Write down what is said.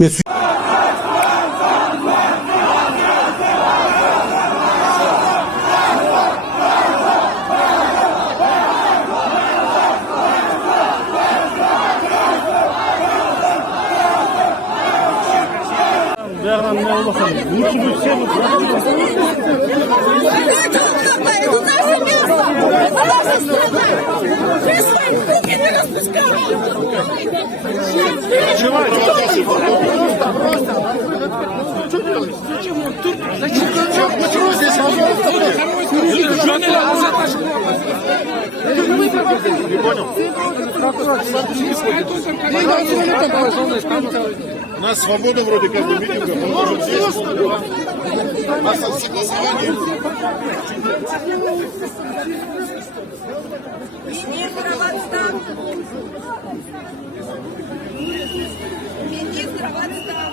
Mesut Это наше место! Это наша страна! Вы свои руки не распускаете! Почему здесь У нас свобода вроде как бы митинга, мы можем здесь у нас согласование. Министр в отставку! Министр в отставку!